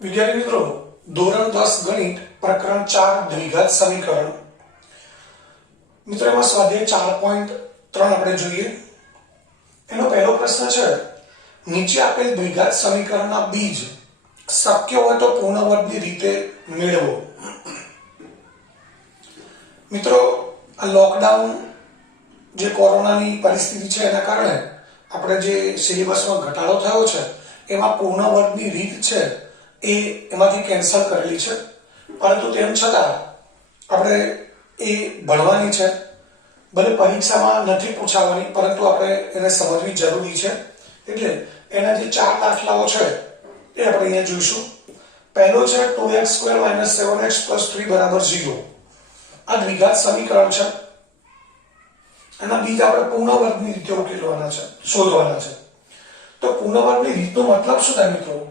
વિદ્યાર્થી મિત્રો, ધોરણ 10 ગણિત પ્રકરણ 4 દ્વિઘાત સમીકરણ. મિત્રો એમાં સ્વાધ્યાય 4.3 આપણે જોઈએ. એનો પહેલો પ્રશ્ન છે, નીચે આપેલ દ્વિઘાત સમીકરણના બીજ શક્ય હોય તો પૂર્ણ વર્ગની રીતે મેળવો. મિત્રો, આ લોકડાઉન જે કોરોનાની પરિસ્થિતિ છે એના કારણે આપણે જે સિલેબસમાં ઘટાડો થયો છે એમાં પૂર્ણ વર્ગની રીત છે એ એમાંથી કેન્સલ કરેલી છે, પરંતુ તેમ છતાં આપણે એ ભણવાની છે. ભલે પરીક્ષામાં નથી પૂછાવાની, પરંતુ આપણે એને સમજવી જરૂરી છે. એટલે એના જે 4 દાખલાઓ છે એ આપણે અહીંયા જોઈશું. પહેલો છે 2x² - 7x + 3 = 0. આ દ્વિઘાત સમીકરણ છે. એના બીજ આપણે પૂર્ણ વર્ગની રીતે ઉકેલવાના છે, શોધવાના છે. તો પૂર્ણ વર્ગની રીતનો મતલબ શું થાય મિત્રો?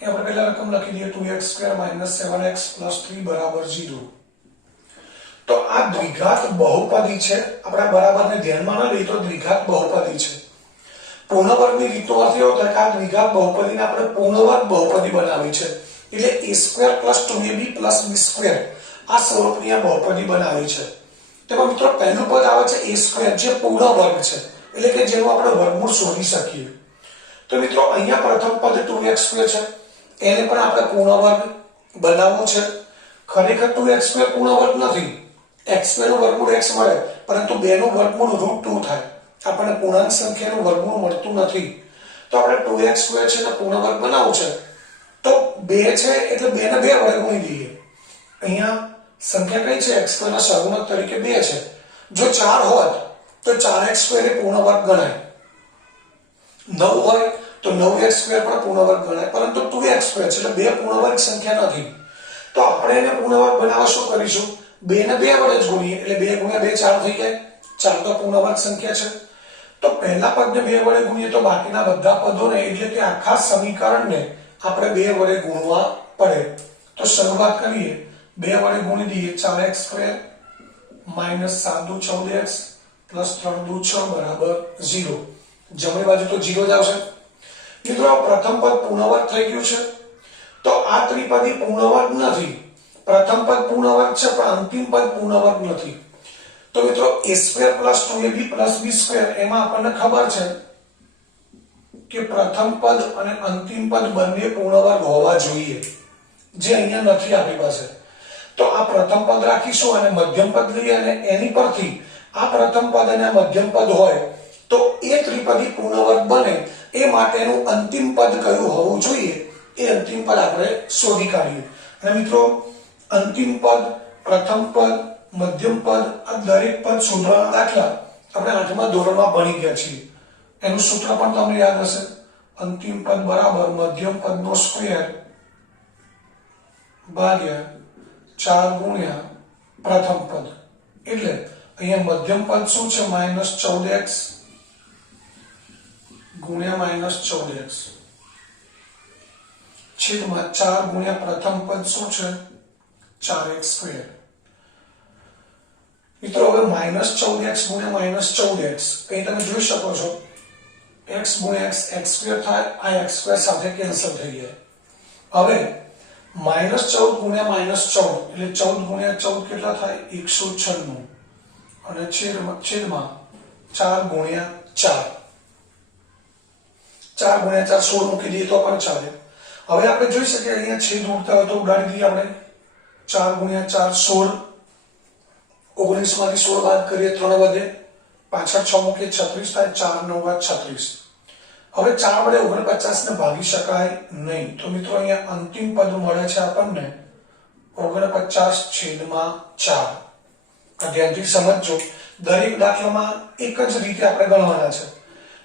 એ આપણે પહેલા રકમ લખી દઈએ, 2x² - 7x + 3 = 0. તો આ દ્વિઘાત બહુપદી છે. આપણે બરાબરને ધ્યાનમાં ન લઈએ તો દ્વિઘાત બહુપદી છે. પૂર્ણ વર્ગની રીતનો અર્થ એવો થાય કે આ દ્વિઘાત બહુપદીને આપણે પૂર્ણ વર્ગ બહુપદી બનાવી છે. એટલે a² + 2ab + b² આ સ્વરૂપની આ બહુપદી બનાવી છે. તેમાં મિત્રો પહેલું પદ આવે છે a² જે પૂર્ણ વર્ગ છે, એટલે કે જેનું આપણે વર્ગમૂળ શોધી શકીએ. તો મિત્રો અહીંયા પ્રથમ પદ 2x² છે, એને પણ આપણે પૂર્ણ વર્ગ બનાવવો છે. ખરેખર 2x² પૂર્ણ વર્ગ નથી. x² નું વર્ગમૂળ x મળે, પરંતુ 2 નું વર્ગમૂળ √2 થાય. આપણને પૂર્ણાંક સંખ્યાનું વર્ગમૂળ મળતું નથી. તો આપણે 2x² છે ને પૂર્ણ વર્ગ બનાવવું છે. તો 2 છે એટલે 2 ને 2 વડે ગુણી દઈએ. અહીંયા સંખ્યા કઈ છે? x² ના સહગુણક તરીકે 2 છે. જો 4 હોત તો 4x² એ પૂર્ણ વર્ગ ગણાય. 9 હોય તો 9x² પણ પૂર્ણ વર્ગ ગણાય, પરંતુ 2x² છે એટલે 2 પૂર્ણ વર્ગ સંખ્યા નથી. તો આપણે એને પૂર્ણ વર્ગ બનાવવા શું કરીશું? 2 ને 2 વડે જ ગુણીએ, એટલે 2 × 2 4 થઈ જાય. 4 તો પૂર્ણ વર્ગ સંખ્યા છે. તો પહેલા પદને 2 વડે ગુણીએ તો બાકીના બધા પદોને, એટલે કે આખા સમીકરણને આપણે 2 વડે ગુણવા પડે. તો શરૂઆત કરીએ, 2 વડે ગુણી દઈએ. 4x² - 7 × 14x + 3 × 6 = 0. જમણી બાજુ તો 0 જ આવશે. મિત્રો પ્રથમ પદ પૂર્ણ વર્ગ થઈ ગયું છે. તો આ ત્રિપદી પૂર્ણ વર્ગ નથી. પ્રથમ પદ પૂર્ણ વર્ગ છે, પણ અંતિમ પદ પૂર્ણ વર્ગ નથી. તો મિત્રો a² + 2ab + b² એમાં આપણને ખબર છે કે પ્રથમ પદ અને અંતિમ પદ બંને પૂર્ણ વર્ગ હોવા જોઈએ, જે અહીંયા નથી આપણી પાસે. તો આ પ્રથમ પદ રાખીશું અને મધ્યમ પદ લઈએ, અને એની પરથી આ પ્રથમ પદ અને મધ્યમ પદ હોય તો એ ત્રિપદી પૂર્ણ વર્ગ બને. એ માટેનું અંતિમ પદ કયું હોવું જોઈએ એ અંતિમ પદ આપણે શોધી કાઢીએ. અને મિત્રો અંતિમ પદ, પ્રથમ પદ, મધ્યમ પદ આ દરેક પદ શોધવાના દાખલા આપણે 8મા ધોરણમાં ભણી ગયા છીએ. એનું સૂત્ર પણ તમને યાદ હશે. અંતિમ પદ બરાબર મધ્યમ પદનો સ્ક્વેર ભાગ્યા 4 ગુણ્યા પ્રથમ પદ. એટલે અહીંયા મધ્યમ પદ શું છે? -14x ગુણ્યા -14x છેદમાં 4 ગુણ્યા પ્રથમ પદ શું છે? 4x². મિત્રો હવે -14x ગુણ્યા -14x અહીં તમે જોઈ શકો છો, x ગુણ્યા x x² થાય. આ x² સાથે કેન્સલ થઈ જાય. હવે -14 ગુણ્યા -14 એટલે 14 ગુણ્યા 14 કેટલા થાય? 196. અને છેદમાં 4 ગુણ્યા 4. 4 ગુણ્યા 4 16 મૂકી દઈએ તો પણ ચાલે. હવે આપણે જોઈ શકીએ અહીંયા છેદ ઉડતા હોય તો ઉડાડી દઈએ આપણે. 4 ગુણ્યા 4 16. 19 માંથી 16 બાદ કરીએ 3 વધે, પાછળ 6 મૂકીએ 36 થાય. 4 × 9 = 36. હવે 4 વડે 49 ને ભાગી શકાય નહીં. તો મિત્રો અહીંયા અંતિમ પદ મળે છે આપણને 49/4. આ ધ્યાનથી સમજજો. દરેક દાખલામાં એક જ રીતે આપણે ગણવાના છે.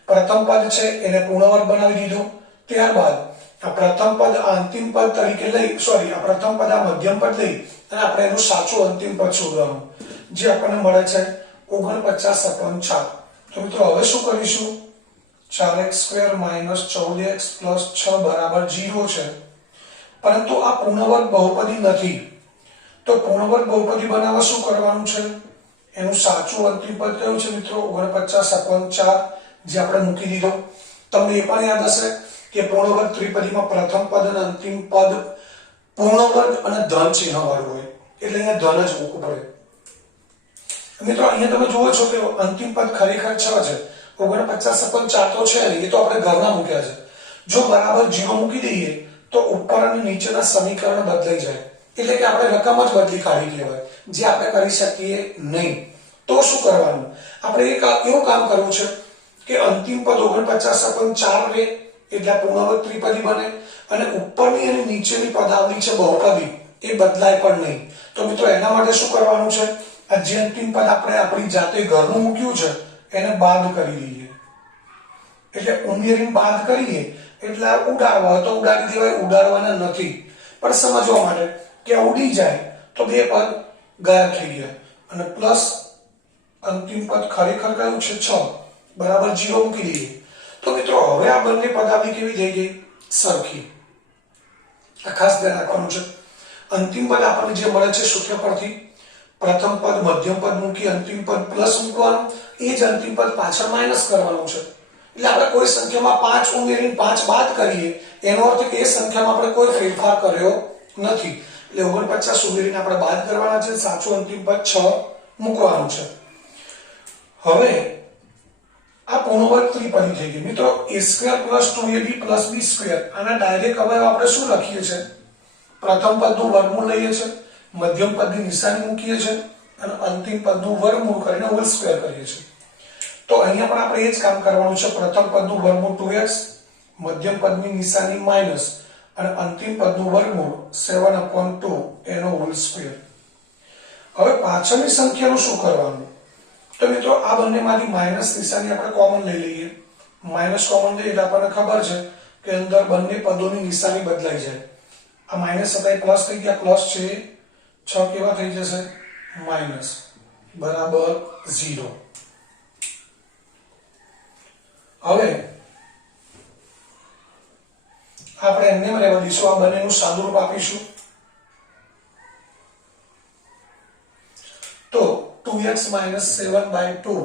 પ્રથમ પદ છે એને પૂર્ણ વર્ગ બનાવી દીધો. ત્યારબાદ આ પ્રથમ પદ આ અંતિમ પદ તરીકે લઈ, આ પ્રથમ પદ આ મધ્યમ પદ લઈ અને આપણે એનું સાચું અંતિમ પદ શોધવાનું, જે આપણને મળે છે 49/4. તો મિત્રો હવે શું કરીશું? 4x² - 14x + 6 = 0 છે, પરંતુ આ પૂર્ણ વર્ગ બહુપદી નથી. તો પૂર્ણ વર્ગ બહુપદી બનાવવા શું કરવાનું છે? એનું સાચું અંતિમ પદ કયું છે મિત્રો? 49/4, જે આપણે મૂકી દીધો. તમને એ પણ યાદ હશે કે પૂર્ણ વર્ગ ત્રિપદીમાં પ્રથમ પદ અને અંતિમ પદ પૂર્ણ વર્ગ અને ધન ચિહ્ન વાળું હોય એટલે અહીંયા ધન જ મૂકવું પડે. મિત્રો અહીંયા તમે જુઓ છો કે અંતિમ પદ ખરેખર 6 છે. 49 પણ 4 તો છે નહીં, એ તો આપણે ઘરના મૂક્યા છે. જો બરાબર 0 મૂકી દઈએ તો ઉપર અને નીચેના સમીકરણ બદલાઈ જાય, એટલે કે આપણે રકમ જ બદલી કાઢી લેવાય, જે આપણે કરી શકીએ નહીં. તો શું કરવાનું? આપણે એવું કામ કરવું છે કે અંતિમ પદ 49 પણ 4 રે એટલે પૂર્ણ વર્ગ ત્રિપદી બને અને ઉપરની અને નીચેની પદાવલી છે બહુપદી એ બદલાય પણ નહીં. તો મિત્રો એના માટે શું કરવાનું છે? આ જે અંતિમ પદ આપણે આપણી જાતે ઘરનું મૂક્યું છે એને બાદ કરી દઈએ. એટલે ઉમેરીને બાદ કરીએ એટલે ઉડાડવા હોય તો ઉડાડી દેવાય, ઉડાડવાના નથી. પણ સમજવા માટે કે ઉડી જાય તો બે પદ ગાયબ થઈ ગયા અને પ્લસ અંતિમ પદ ખરેખર કયું છે 6 બરાબર 0 મૂકી દઈએ. તો મિત્રો હવે આ બંને પદાવલી કેવી થઈ ગઈ? સરખી. આ ખાસ ધ્યાન રાખવાનું છે. અંતિમ પદ આપણને જે મળે છે સૂત્ર પરથી પ્રથમ પદ મધ્યમ પદ મૂકી અંતિમ પદ પ્લસ મૂકવાનું, એ જ અંતિમ પદ પાછળ માઇનસ કરવાનું છે. એટલે આપણે કોઈ સંખ્યામાં 5 ઉમેરીને 5 બાદ કરીએ એનો અર્થ કે એ સંખ્યામાં આપણે કોઈ ફેરફાર કર્યો નથી. એટલે 49 ઉમેરીને આપણે બાદ કરવાના છે, સાચું અંતિમ પદ 6 મૂકવાનું છે. હવે આ પૂર્ણ વર્ગ ત્રિપદી થઈ ગઈ. મિત્રો a² + 2ab + b², આના ડાયરેક્ટ અવયવ આપણે શું લખીએ છીએ? પ્રથમ પદનું વર્ગમૂળ લઈએ છીએ, મધ્યમ પદની નિશાની મૂકીએ છીએ અને અંતિમ પદનું વર્ગમૂળ કરીને હોલ સ્ક્વેર કરીએ છીએ. તો અહીંયા પણ આપણે એ જ કામ કરવાનું છે. પ્રથમ પદનું વર્ગમૂળ 2x, મધ્યમ પદની નિશાની માઈનસ અને અંતિમ પદનું વર્ગમૂળ 7/2 એનો હોલ સ્ક્વેર. હવે પાછળની સંખ્યાનું શું કરવાનું? તો મિત્રો આ બંનેમાંથી માઈનસ નિશાની આપણે કોમન લઈ લઈએ. માઈનસ કોમન લઈએ એટલે આપણને ખબર છે કે અંદર બંને પદોની નિશાની બદલાઈ જાય. આ માઈનસ હતા એ પ્લસ થઈ ગયા, પ્લસ છે 6 કેવા થઈ જશે? માઈનસ બરાબર 0. હવે આપણે એમને રહેવા દઈશું, આ બંનેનું સાદુરૂપ આપીશું. તો 2x - 7/2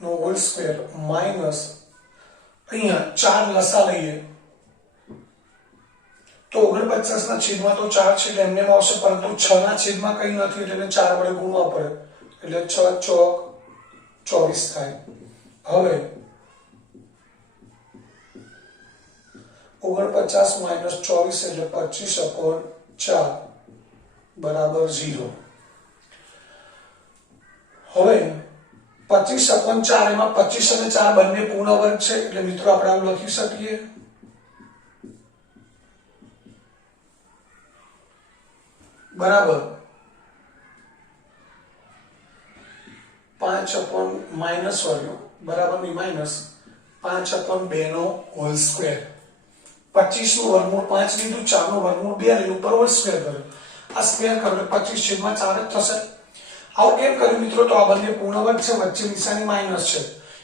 નો હોલ સ્ક્વેર માઈનસ અહીંયા 4 લસા લઈએ તો 49 ના છેદમાં તો 4 છે એટલે એમને આવશે, પરંતુ 6 ના છેદમાં કંઈ નથી એટલે એને 4 વડે ગુણવા પડે એટલે 6 ચોક 24 થાય. હવે 49 - 24 એટલે 25/4 બરાબર 0. હવે 25/4 એમાં 25 અને 4 બંને પૂર્ણ વર્ગ છે એટલે મિત્રો આપણે આવું લખી શકીએ બરાબર 5/- બરાબર ની માઈનસ 5/2 નો હોલ સ્ક્વેર. 25 નું વર્ગમૂળ 5 લીધું, 4 નું વર્ગમૂળ 2 લીધું, ઉપર હોલ સ્ક્વેર કર્યો. આ સ્ક્વેર કરો એટલે 25/4 જ થશે. આવું કેમ કર્યું મિત્રો? તો આ બંને પૂર્ણ વર્ગ છે, વચ્ચે નિશાની માઈનસ છે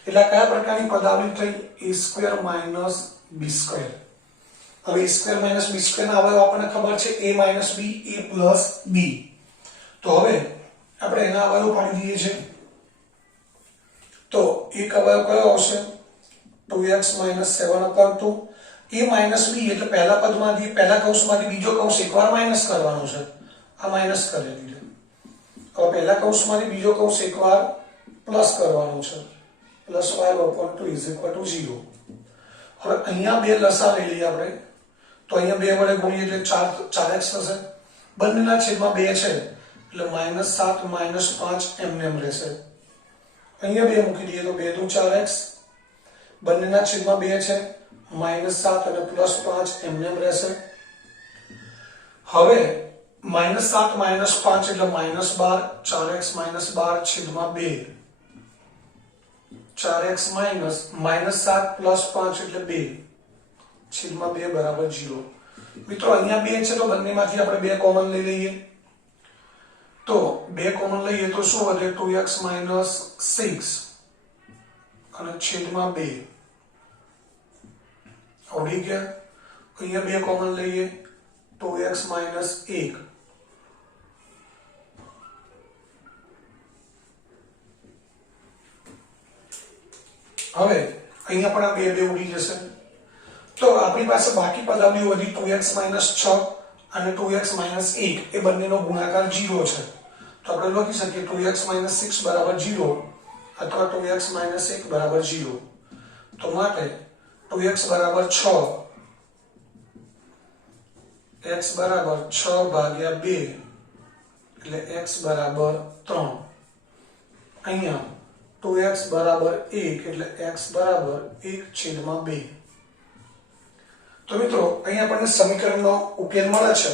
એટલે કયા પ્રકારની પદાવલી થઈ? a² - b². હવે a² - b² ના અવયવ આપણને ખબર છે a - b, a + b. તો હવે આપણે એના અવયવ પાડી દઈએ છીએ. તો એક અવયવ કયો આવશે? 2x - 7/2. a - b એટલે પહેલા પદમાંથી પહેલા કૌંસમાંથી બીજો કૌંસ એકવાર માઈનસ કરવાનો છે. આ માઈનસ કરી દીધો. હવે પહેલા કૌંસમાંથી બીજો કૌંસ એકવાર પ્લસ કરવાનો છે. +5/2 = 0. હવે અહીંયા બે લસા લઈ લઈએ આપણે. તો અહીંયા 2 વડે ગુણીએ એટલે 4x થશે. બંનેના છેદમાં 2 છે એટલે -7 -5 એમને એમ રહેશે. અહીંયા 2 મૂકી દઈએ તો 2 × 4x. બંનેના છેદમાં 2 છે, -7 અને +5 એમને એમ રહેશે. હવે -7 - 5 એટલે -12, 4x - 12 છેદમાં 2. 4x - -7 + 5 એટલે 2 છેદમાં 2 બરાબર 0. મિત્રો અહીંયા 2 છે તો બંનેમાંથી આપણે 2 કોમન લઈ લઈએ. તો 2 કોમન લઈએ તો શું વધે? 2x - 6 અને છેદમાં 2 આવડી ગયા. અહીંયા 2 કોમન લઈએ 2x - 1 હવે અહીંયા પણ આ બે બે ઉડી જશે. તો આપણી પાસે બાકી પદાવલીઓ વધી 2x - 6 અને 2x - 1 એ બંનેનો ગુણાકાર 0 છે. તો આપણે લખી શકીએ 2x - 6 બરાબર 0 અથવા 2x - 1 બરાબર 0. તો માટે 2x બરાબર 6, x બરાબર 6 ભાગ્યા 2 એટલે x બરાબર 3. અહીંયા 2x બરાબર 1 એટલે x બરાબર 1/2. તો મિત્રો અહીંયા આપણને સમીકરણનો ઉકેલ મળે છે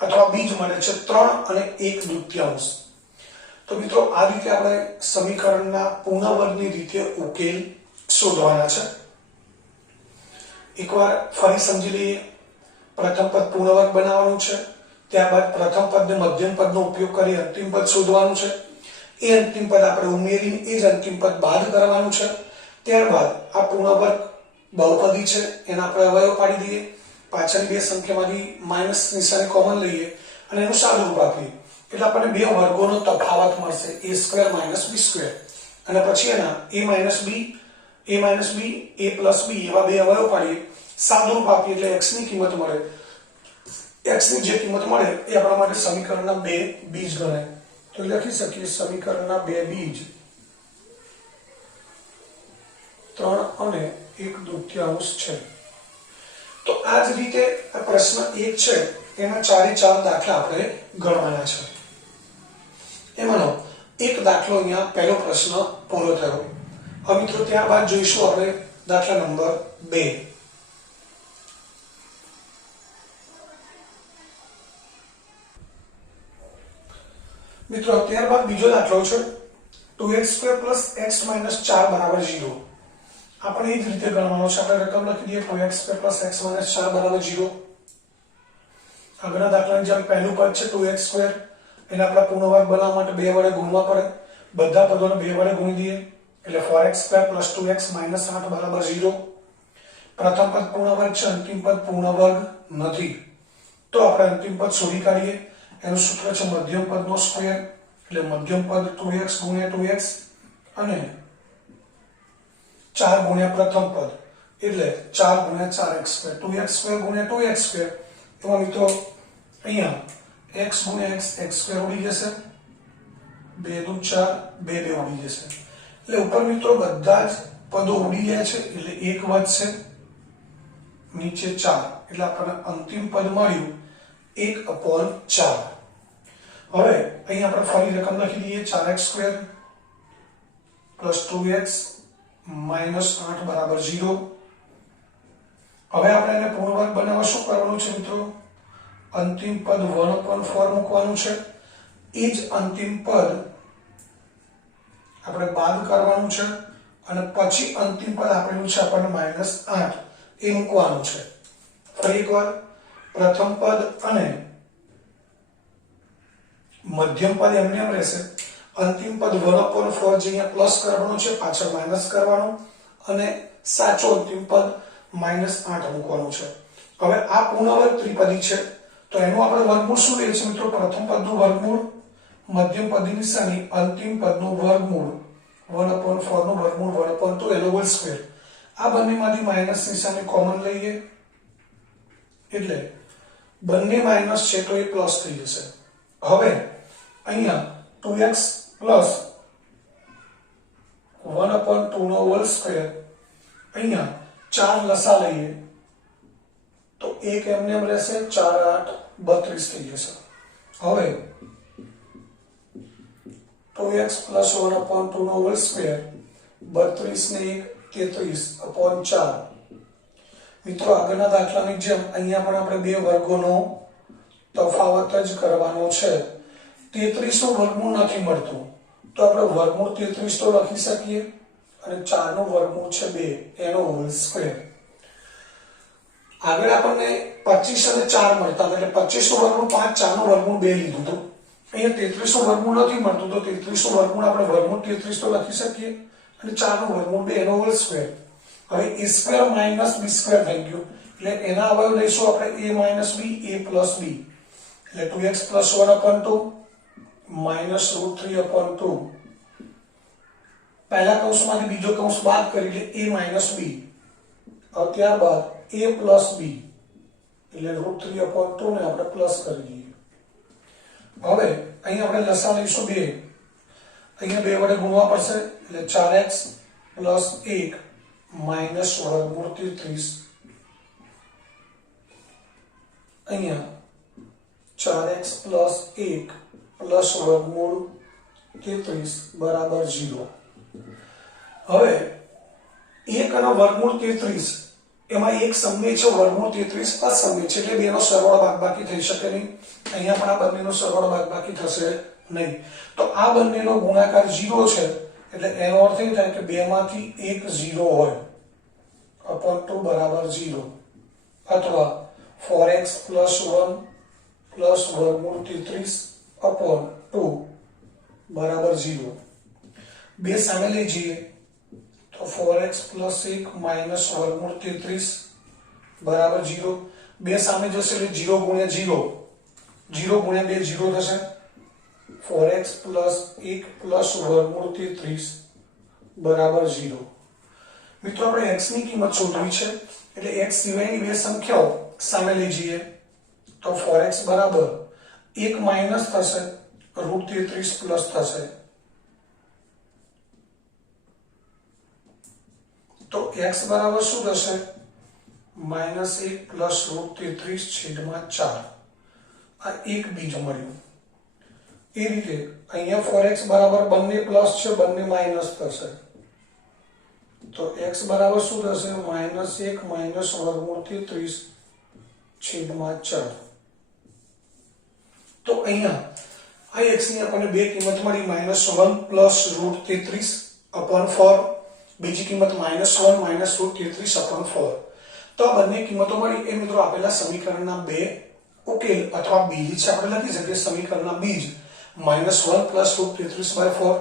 અથવા બીજ મળે છે 3 અને 1/2. તો મિત્રો આ રીતે આપણે સમીકરણના પૂર્ણ વર્ગની રીતે ઉકેલ શોધવાના છે. એકવાર ફરી સમજી લઈએ. પ્રથમ પદ પૂર્ણ વર્ગ બનાવવાનું છે, ત્યારબાદ પ્રથમ પદને મધ્યમ પદનો ઉપયોગ કરી અંતિમ પદ શોધવાનું છે. એ અંતિમ પદ આપણે ઉમેરીને એ જ અંતિમ પદ બાદ કરવાનું છે. ત્યારબાદ આ પૂર્ણ વર્ગ બહુપદી છે એના આપણે અવયવ પાડી દઈએ, પાછળની બે સંખ્યામાંથી માઈનસ નિશાની કોમન લઈએ અને એનું સાદુરૂપ આપીએ એટલે આપણને બે વર્ગોનો તફાવત મળશે, a² - b². અને પછી એના a - b a+b એવા બે અવયવ પાડીએ, સાદુરૂપ આપીએ એટલે x ની કિંમત મળે. x ની જે કિંમત મળે એ આપણા માટે સમીકરણના બે બીજ ગણાય. તો લખી શકીએ સમીકરણના બે બીજ 3 અને 1/2 છે. તો આ જ રીતે આ પ્રશ્ન 1 છે એના 4 દાખલા આપણે ગણવાના છે. એમાંનો એક દાખલો અહીંયા પહેલો પ્રશ્ન પૂરો થયો. હવે મિત્રો ત્યારબાદ જોઈશું આપણે દાખલા નંબર 2. મિત્રો ત્યારબાદ બીજો દાખલો છે 2x² + x - 4 બરાબર 0. આપણે એ જ રીતે ગણવાનો છે. આપણે રકમ લખી દઈએ 2x² + x - 4 બરાબર 0. આગળના દાખલાની જેમ પહેલું પદ છે 2x², એને આપણે પૂર્ણ વર્ગ બનાવવા માટે 2 વડે ગુણવા પડે. બધા પદોને 2 વડે ગુણી દઈએ એટલે 4x² + 2x - 8 બરાબર 0. પ્રથમ પદ પૂર્ણ વર્ગ છે, અંતિમ પદ પૂર્ણ વર્ગ નથી. તો આપણે અંતિમ પદ શોધી કાઢીએ. એનું સૂત્ર છે મધ્યમ પદનો સ્ક્વેર એટલે મધ્યમ પદ 2x * 2x અને 4 * પ્રથમ પદ એટલે 4 * 4x², 2x² * 2x². એમાં મિત્રો અહીંયા x * x x² ઉડી જશે, 2 × 4 2 ઉડી જશે. એટલે ઉપર મિત્રો બધા જ પદો ઉડી જાય છે એટલે 1 વધશે, નીચે 4 એટલે આપણને અંતિમ પદ મળ્યું 1/4. હવે અહીં આપણે ફરી રકમ લખી દઈએ 4x² + 2x - 8 બરાબર 0. હવે આપણે એને પૂર્ણ વર્ગ બનાવવા શું કરવાનું છે મિત્રો? અંતિમ પદ 1/4 મૂકવાનું છે. એ જ અંતિમ પદ આપણે બાદ કરવાનું છે અને પછી અંતિમ પદ આપેલું છે આપણને -8 એ મૂકવાનું છે. ફરી એકવાર પ્રથમ પદ અને મધ્યમ પદ એમને એમ રહેશે. અંતિમ પદ 1/4 જે અહીંયા પ્લસ કરવાનું છે, પાછળ માઈનસ કરવાનું અને સાચો અંતિમ પદ -8 મૂકવાનું છે. હવે આ પૂર્ણ વર્ગ ત્રિપદી છે તો એનું આપણે વર્ગમૂળ શું લઈએ છીએ મિત્રો? પ્રથમ પદનું વર્ગમૂળ, મધ્યમ પદની નિશાની, અંતિમ પદનું વર્ગમૂળ 1/4 નું વર્ગમૂળ 1/2 એનો હોલ સ્ક્વેર. આ બંનેમાંથી માઈનસ નિશાની કોમન લઈએ એટલે બંને માઈનસ છે તો એ પ્લસ થઈ જશે. હવે અહીંયા 2x + 1/2 નો હોલ સ્ક્વેર, અહીંયા 4 લસા લઈએ તો 1 એમને એમ રહેશે, 4 × 8 32 થઈ જશે. હવે 2x + 1/2 નો હોલ સ્ક્વેર 32 ને 1 33/4. મિત્રો આગળના દાખલાની જેમ અહીંયા પણ આપણે બે વર્ગોનો તફાવત જ કરવાનો છે. 33 નું વર્ગમૂળ નથી મળતું તો આપણે વર્ગમૂળ 33 તો લખી શકીએ અને 4 નું વર્ગમૂળ છે 2 એનો હોલ સ્ક્વેર. આગળ આપણને 25 અને 4 મળતા એટલે 25 નું વર્ગમૂળ 5, 4 નું વર્ગમૂળ 2 લીધું હતું. અહીંયા 33 નું વર્ગમૂળ નથી મળતું તો 33 નું વર્ગમૂળ આપણે વર્ગમૂળ 33 તો લખી શકીએ અને 4 નું વર્ગમૂળ 2 એનો હોલ સ્ક્વેર. હવે a² - b² થઈ ગયું એટલે એના અવયવ લઈશું આપણે a - b a+b એટલે 2x + 1/2 - √3/2. પહેલા કૌંસમાંથી બીજો કૌંસ બાદ કરી એટલે a માઇનસ બી, ત્યારબાદ a પ્લસ બી એટલે √3/2 ને આપણે પ્લસ કરી દઈએ. હવે અહીંયા આપણે લસા લઈશું 2, અહીંયા 2 વડે ગુણવા પડશે એટલે 4x પ્લસ 1 માઇનસ વર્ગમૂળ 33, અહીંયા 4x પ્લસ 1 પ્લસ વર્ગમૂળ 33 બરાબર 0. હવે 1 અને વર્ગમૂળ 33 એમાં એક સમય છે, વર્ગમૂળ 33 અસમય છે એટલે બેનો સરવાળો બાદબાકી થઈ શકે નહીં. અહીંયા પણ આ બંનેનો સરવાળો બાદબાકી થશે નહીં. તો આ બંનેનો ગુણાકાર 0 છે એટલે એનો અર્થ એ થાય કે 2 માંથી એક 0 હોય, /2 બરાબર 0, અથવા 4x પ્લસ 1 પ્લસ વર્ગમૂળ 33/2 બરાબર 0. 2 સામે લઈ જઈએ તો 4x પ્લસ 1 માઇનસ વર્ગમૂળ 33 બરાબર 0. 2 સામે જશે એટલે 0 ગુણ્યા 0, 0 ગુણ્યા 2 0 થશે. 4x પ્લસ 1 પ્લસ વર્ગમૂળ 33 બરાબર 0. મિત્રો આપણે x ની કિંમત શોધવી છે એટલે x સિવાયની બે સંખ્યાઓ સામે લઈ જઈએ તો 4x બરાબર 1 માઇનસ થશે, √33 પ્લસ થશે. તો x બરાબર શું થશે? -1 પ્લસ √33/4. આ એક બીજ મળ્યું. એ રીતે અહીંયા 4x બરાબર બંને પ્લસ છે, બંને માઇનસ થશે. તો x બરાબર શું થશે? -1 માઇનસ વર્ગમૂળ 33/4. તો અહીંયા આ x ની આપણને બે કિંમત મળી, -1 પ્લસ √33/4, બીજી કિંમત -1 માઇનસ √33/4. તો આ બંને કિંમતો મળી એ મિત્રો આપેલા સમીકરણના બે ઉકેલ અથવા બીજ છે. આપણે લખી શકીએ સમીકરણના બીજ -1 પ્લસ √33/4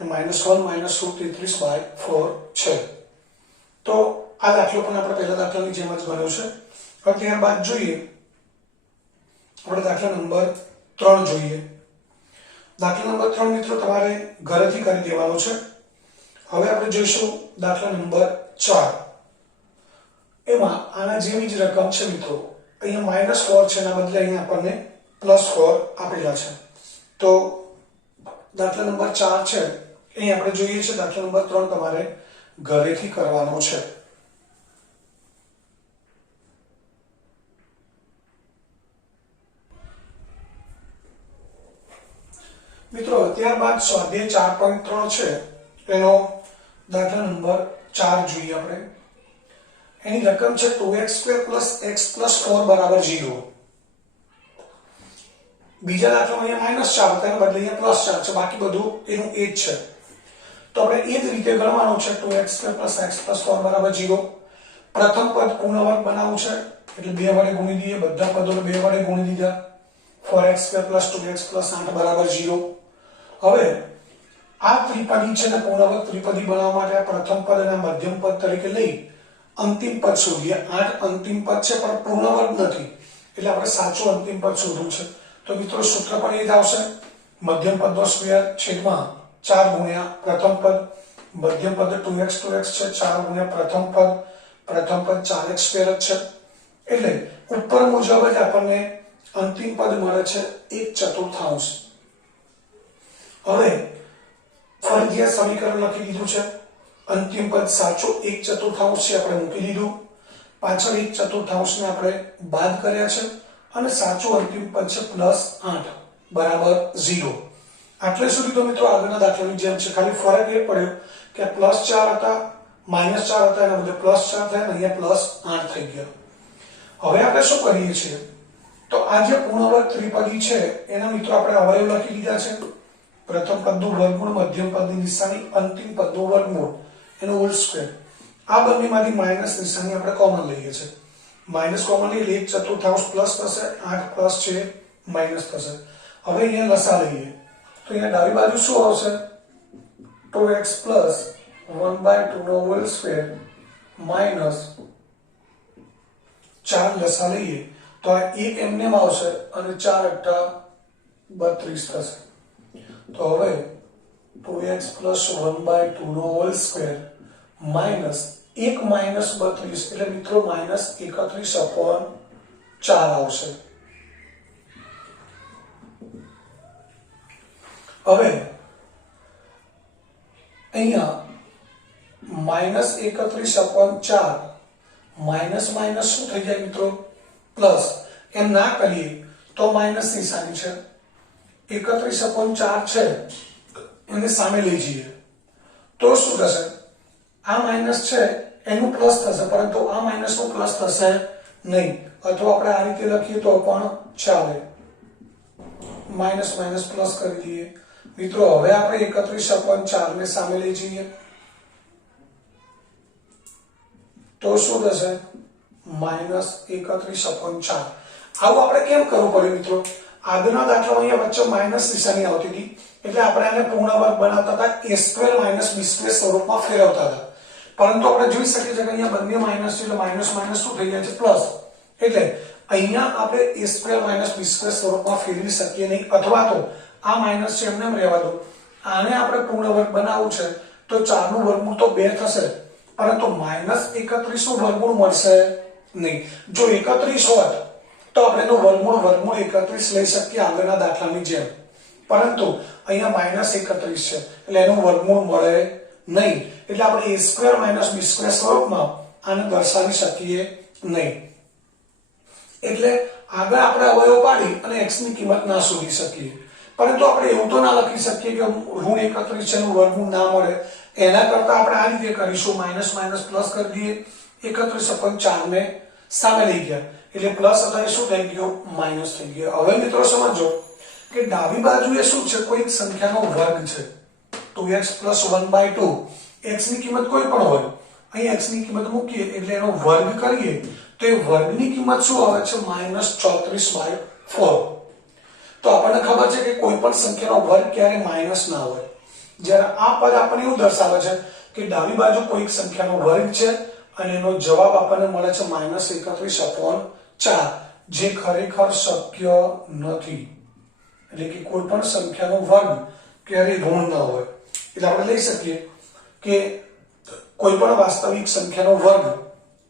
અને -1 માઇનસ √33/4 છે. તો આ દાખલો પણ આપણે પહેલા દાખલાની જેમ જ ગણ્યો છે. હવે ત્યારબાદ જોઈએ આપણે દાખલા નંબર 3 જોઈએ. દાખલા નંબર 3 મિત્રો તમારે ઘરેથી કરી દેવાનો છે. હવે આપણે જોઈશું દાખલા નંબર 4. એમાં આના જેવી જ રકમ છે મિત્રો. અહીંયા -4 છે એના બદલે અહીંયા આપણને +4 આપેલા છે. તો દાખલા નંબર 4 છે અહીં આપણે જોઈએ છે. દાખલા નંબર 3 તમારે ઘરેથી કરવાનો છે. મિત્રો ત્યારબાદ સ્વાધ્યાય 4.3 છે એનો દાખલા નંબર 4 જોઈએ આપણે. એની રકમ છે 2x² + x + 4 બરાબર 0. બીજા દાખલામાં અહીંયા -4 તેના બદલે અહીંયા +4 છે, બાકી બધું એનું એ જ છે. તો આપણે એ જ રીતે ગણવાનું છે. 2x² + x + 4 બરાબર 0. પ્રથમ પદ પૂર્ણ વર્ગ બનાવવું છે એટલે 2 વડે ગુણી દઈએ. બધા પદોને 2 વડે ગુણી દીધા. 4x² + 2x + 8 બરાબર 0. હવે આ ત્રિપદી છે ને પૂર્ણ વર્ગ ત્રિપદી બનાવવા માટે આ પ્રથમ પદ અને મધ્યમ પદ તરીકે લઈ અંતિમ પદ શોધીએ. 8 અંતિમ પદ છે પણ પૂર્ણ વર્ગ નથી એટલે આપણે સાચું અંતિમ પદ શોધવું છે. તો મિત્રો સૂત્ર પણ એ જ આવશે. મધ્યમ પદનો સ્ક્વેર છેદમાં 4 ગુણ્યા પ્રથમ પદ. મધ્યમ પદ 2x છે, 4 ગુણ્યા પ્રથમ પદ 4x² જ છે. એટલે ઉપર મુજબ જ આપણને અંતિમ પદ મળે છે 1/4. હવે ફરીથી આ સમીકરણ લખી દીધું છે. અંતિમ પદ સાચો 1/4 છે આપણે મૂકી દીધું. પાછળ 1/4 ને આપણે બાદ કર્યા છે અને સાચું અંતિમ પદ છે +8 બરાબર 0. આટલે સુધી તો મિત્રો આગળના દાખલાની જેમ છે. ખાલી ફરક એ પડ્યો કે +4 હતા, -4 હતા એના બદલે +4 થયા અને અહીંયા +8 થઈ ગયા. હવે આપણે શું કરીએ છીએ તો આ જે પૂર્ણ વર્ગ ત્રિપદી છે એના મિત્રો આપણે અવયવ લખી દીધા છે. પ્રથમ પદનું વર્ગમૂળ, મધ્યમ પદની નિશાની, અંતિમ પદનું વર્ગમૂળ એનો હોલ સ્ક્વેર. આ બંનેમાંથી માઈનસ નિશાની આપણે કોમન લઈએ છીએ. માઈનસ કોમન લઈએ 1/4 પ્લસ થશે, 8 પ્લસ છે માઈનસ થશે. હવે અહીંયા લસા લઈએ તો અહીંયા ડાબી બાજુ શું આવશે? 2x પ્લસ 1/2 નો હોલ સ્ક્વેર માઈનસ 4 લસા લઈએ તો આ એક એમનેમ આવશે અને 4 × 32 થશે. તો હવે 2x plus 1/2 નો હોલ સ્ક્વેર માઇનસ 1 માઇનસ 32 એટલે મિત્રો માઇનસ 31/4 આવશે. હવે અહીંયા માઇનસ 31/4 માઇનસ માઇનસ શું થઈ જાય મિત્રો પ્લસ. એમ ના કરીએ તો માઇનસ નિશાની છે. 31/4 છે એને સામે લઈ જઈએ તો શું થશે? આ માઇનસ છે એનું પ્લસ થશે, પરંતુ આ માઇનસ નું પ્લસ થશે નહીં. અથવા આપણે આ રીતે લખીએ તો પણ ચાલે. માઇનસ માઇનસ પ્લસ કરી દઈએ મિત્રો. હવે આપણે 31/4 ને સામે લઈ જઈએ તો શું થશે? માઇનસ 31/4. આવું આપણે કેમ કરવું પડ્યું મિત્રો? આગળના દાખલામાં અહીંયા વચ્ચે માઇનસ નિશાની આવતી હતી એટલે આપણે આને પૂર્ણ વર્ગ બનાવતા હતા, a² - b² સ્વરૂપમાં ફેરવતા હતા. પરંતુ આપણે જોઈ શકીએ છીએ કે અહીંયા બંને માઇનસ છે એટલે માઇનસ માઇનસ શું થઈ જાય છે? પ્લસ. એટલે અહીંયા આપણે a² - b² સ્વરૂપમાં ફેરવી શકીએ નહીં, અથવા તો આ માઇનસ છે એમને એમ રહેવા દો. આને આપણે પૂર્ણ વર્ગ બનાવવું છે તો 4 નું વર્ગમૂળ તો 2 થશે, પરંતુ માઇનસ 31 નું વર્ગમૂળ મળશે નહીં. જો 31 હોત તો આપણે એનું વર્ગમૂળ 31 લઈ શકીએ આગળના દાખલાની જેમ, પરંતુ અહીંયા માઇનસ 31 છે એટલે એનું વર્ગમૂળ મળે નહીં. એટલે આપણે a² - b² સ્વરૂપમાં આને દર્શાવી શકીએ નહીં. એટલે આગળ આપણે અવયવ પાડી અને x ની કિંમત ના શોધી શકીએ. પરંતુ આપણે એવું તો ના લખી શકીએ કે -31 છે એનું વર્ગમૂળ ના મળે. એના કરતા આપણે આ રીતે કરીશું, માઇનસ માઇનસ પ્લસ કરી દઈએ. 31/4 ને સામે લઈ ગયા એટલે પ્લસ હતા એ શું થઈ ગયું? માઇનસ થઈ ગયો. હવે મિત્રો સમજો કે ડાબી બાજુએ શું છે? કોઈ સંખ્યાનો વર્ગ છે. 2x plus 1/2. x ની કિંમત કોઈ પણ હોય, અહીં x ની કિંમત મૂકીએ એટલે એનો વર્ગ કરીએ તો એ વર્ગની કિંમત શું આવે છે? -34/4. તો આપણને ખબર છે કે કોઈ પણ સંખ્યાનો વર્ગ ક્યારે માઇનસ ના હોય. જ્યારે આ પદ આપણને એવું દર્શાવે છે કે ડાબી બાજુ કોઈ સંખ્યાનો વર્ગ છે અને એનો જવાબ આપણને મળે છે -31/4, જે ખરેખર શક્ય નથી. એટલે કે કોઈ પણ સંખ્યાનો વર્ગ ક્યારે ઋણ ન હોય. એટલે આપણે લઈ શકીએ કે કોઈ પણ વાસ્તવિક સંખ્યાનો વર્ગ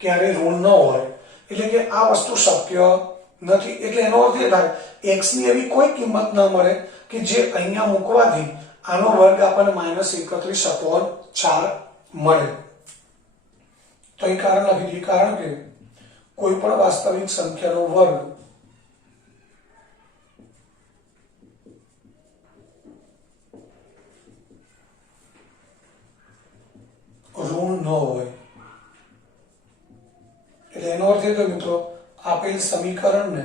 ક્યારે ઋણ ન હોય, એટલે કે આ વસ્તુ શક્ય નથી. એટલે એનો અર્થ એ થાય x ની એવી કોઈ કિંમત ન મળે કે જે અહીંયા મૂકવાથી આનો વર્ગ આપણને -31/4 મળે. તો એ કારણ લખી દઈએ, કારણ કે કોઈ પણ વાસ્તવિક સંખ્યાનો વર્ગ ઋણ ન હોય. એટલે એનો અર્થ એ થયો મિત્રો આપેલ સમીકરણને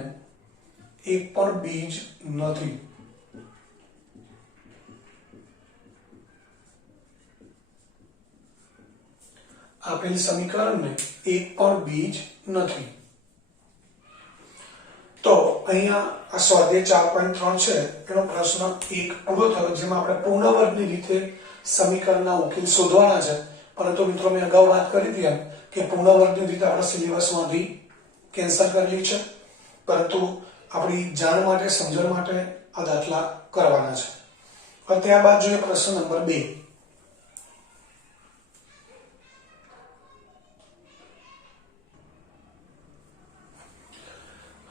એક પણ બીજ નથી. આપેલ સમીકરણને એક પણ બીજ નથી. તો અહીંયા આ સ્વાધ્યાય 4.3 છે એનો પ્રશ્ન 1 પૂરો થયો, જેમાં આપણે પૂર્ણ વર્ગની રીતે સમીકરણના ઉકેલ શોધવાના છે. પરંતુ મિત્રો મેં અગાઉ વાત કરી હતી એમ કે પૂર્ણ વર્ગની રીતે આપણા સિલેબસમાંથી કેન્સલ કરેલી છે, પરંતુ આપણી જાણ માટે, સમજણ માટે આ દાખલા કરવાના છે. હવે ત્યારબાદ જોઈએ પ્રશ્ન નંબર 2.